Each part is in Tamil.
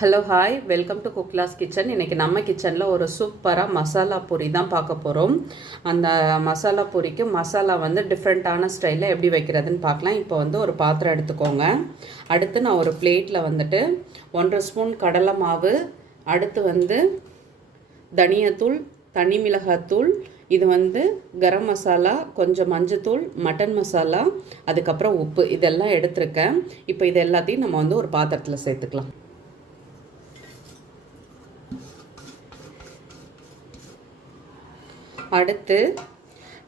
ஹலோ ஹாய் வெல்கம் டு குக்லாஸ் கிச்சன் இன்றைக்கி நம்ம கிச்சனில் ஒரு சூப்பராக மசாலா பூரி தான் பார்க்க போகிறோம் அந்த மசாலா பூரிக்கு மசாலா வந்து டிஃப்ரெண்ட்டான ஸ்டைலில் எப்படி வைக்கிறதுன்னு பார்க்கலாம். இப்போ வந்து ஒரு பாத்திரம் எடுத்துக்கோங்க. அடுத்து நான் ஒரு பிளேட்டில் வந்துட்டு ஒன்றரை ஸ்பூன் கடலை மாவு அடுத்து வந்து தனியாத்தூள் தனி மிளகாத்தூள் இது வந்து கரம் மசாலா கொஞ்சம் மஞ்சத்தூள் மட்டன் மசாலா அதுக்கப்புறம் உப்பு இதெல்லாம் எடுத்திருக்கேன். இப்போ இது எல்லாத்தையும் நம்ம வந்து ஒரு பாத்திரத்தில் சேர்த்துக்கலாம். அடுத்து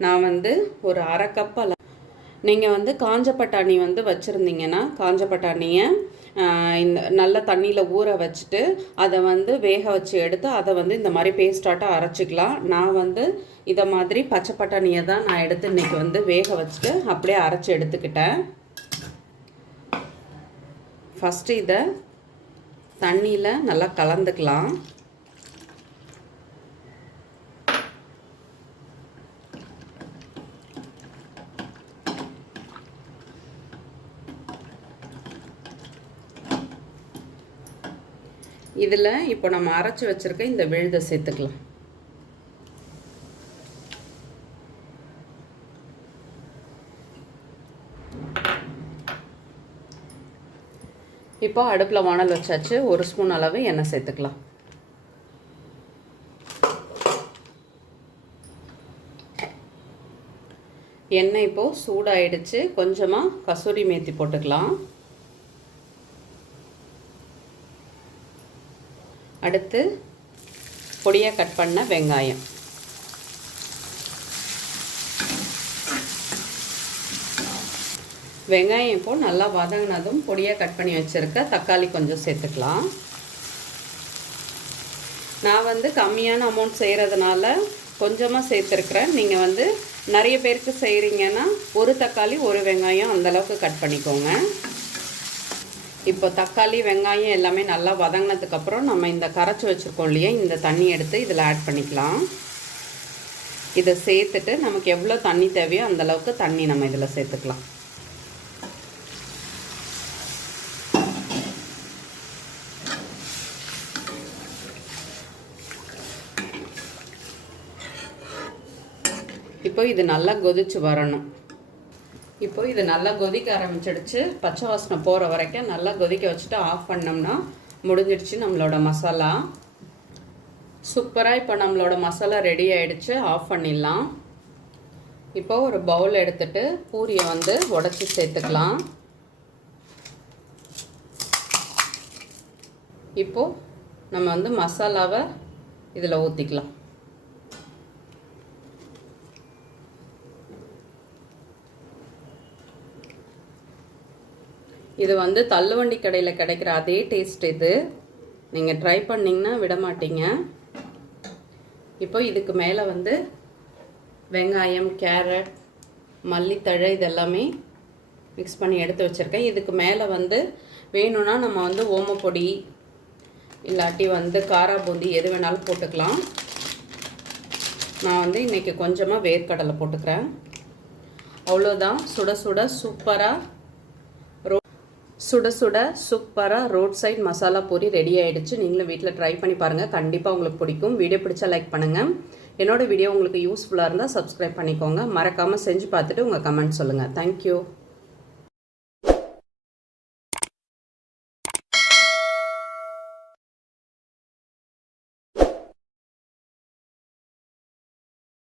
நான் வந்து ஒரு அரை கப் அள நீங்கள் வந்து காஞ்ச பட்டாணி வந்து வச்சுருந்தீங்கன்னா காஞ்ச பட்டாணியை இந்த நல்ல தண்ணியில் ஊற வச்சுட்டு அதை வந்து வேக வச்சு எடுத்து அதை வந்து இந்த மாதிரி பேஸ்டாட்டாக அரைச்சிக்கலாம். நான் வந்து இதை மாதிரி பச்சை பட்டாணியை தான் நான் எடுத்து இன்றைக்கி வந்து வேக வச்சுட்டு அப்படியே அரைச்சி எடுத்துக்கிட்டேன். ஃபஸ்ட்டு இதை தண்ணியில் நல்லா கலந்துக்கலாம். இதில் இப்போ நம்ம அரைச்சி வச்சுருக்க இந்த விழுதை சேர்த்துக்கலாம். இப்போ அடுப்பில் வானல் வச்சாச்சு ஒரு ஸ்பூன் அளவு எண்ணெய் சேர்த்துக்கலாம். எண்ணெய் இப்போது சூடாயிடுச்சு கொஞ்சமாக கசூரி மேத்தி போட்டுக்கலாம். அடுத்து பொடியாக கட் பண்ண வெங்காயம். வெங்காயம் இப்போ நல்லா வதங்கினதும் பொடியாக கட் பண்ணி வச்சுருக்க தக்காளி கொஞ்சம் சேர்த்துக்கலாம். நான் வந்து கம்மியான அமௌண்ட் செய்கிறதுனால கொஞ்சமாக சேர்த்துருக்குறேன். நீங்கள் வந்து நிறைய பேருக்கு செய்கிறீங்கன்னா ஒரு தக்காளி ஒரு வெங்காயம் அந்தளவுக்கு கட் பண்ணிக்கோங்க. இப்போ தக்காளி வெங்காயம் எல்லாமே நல்லா வதங்கினதுக்கப்புறம் நம்ம இந்த கரைச்சி வச்சுருக்கோம் இல்லையா இந்த தண்ணி எடுத்து இதில் ஆட் பண்ணிக்கலாம். இதை சேர்த்துட்டு நமக்கு எவ்வளோ தண்ணி தேவையோ அந்தளவுக்கு தண்ணி நம்ம இதில் சேர்த்துக்கலாம். இப்போ இது நல்லா கொதிச்சு வரணும். இப்போ இது நல்லா கொதிக்க ஆரம்பிச்சிடுச்சு. பச்சை வாசனை போகிற வரைக்கும் நல்லா கொதிக்க வச்சுட்டு ஆஃப் பண்ணோம்னா முடிஞ்சிடுச்சு நம்மளோட மசாலா. சூப்பராக இப்போ நம்மளோட மசாலா ரெடி ஆகிடுச்சு ஆஃப் பண்ணிடலாம். இப்போ ஒரு பவுல் எடுத்துட்டு பூரியை வந்து உடச்சி சேர்த்துக்கலாம். இப்போது நம்ம வந்து மசாலாவை இதில் ஊற்றிக்கலாம் இது வந்து தள்ளுவண்டி கடையில் கிடைக்கிற அதே டேஸ்ட் இது. நீங்கள் ட்ரை பண்ணிங்கன்னா விட மாட்டீங்க. இப்போ இதுக்கு மேலே வந்து வெங்காயம் கேரட் மல்லித்தழை இதெல்லாமே மிக்ஸ் பண்ணி எடுத்து வச்சுருக்கேன். இதுக்கு மேலே வந்து வேணும்னா நம்ம வந்து ஓமப்பொடி இல்லாட்டி வந்து காரா பூந்தி எது வேணாலும் போட்டுக்கலாம். நான் வந்து இன்றைக்கி கொஞ்சமாக வேர்க்கடலை போட்டுக்கிறேன். அவ்வளோதான் சுட சுட சூப்பராக சுட சுட சூப்பராக road side masala puri ready ஆகிடுச்சு நீங்களும் வீட்டில் ட்ரை பண்ணி பாருங்கள் கண்டிப்பாக உங்களுக்கு பிடிக்கும். வீடியோ பிடிச்சா லைக் பண்ணுங்கள் என்னோடய வீடியோ உங்களுக்கு யூஸ்ஃபுல்லாக இருந்தால் சப்ஸ்கிரைப் பண்ணிக்கோங்க. மறக்காமல் செஞ்சு பார்த்துட்டு உங்கள் கமெண்ட் சொல்லுங்கள் தேங்க்யூ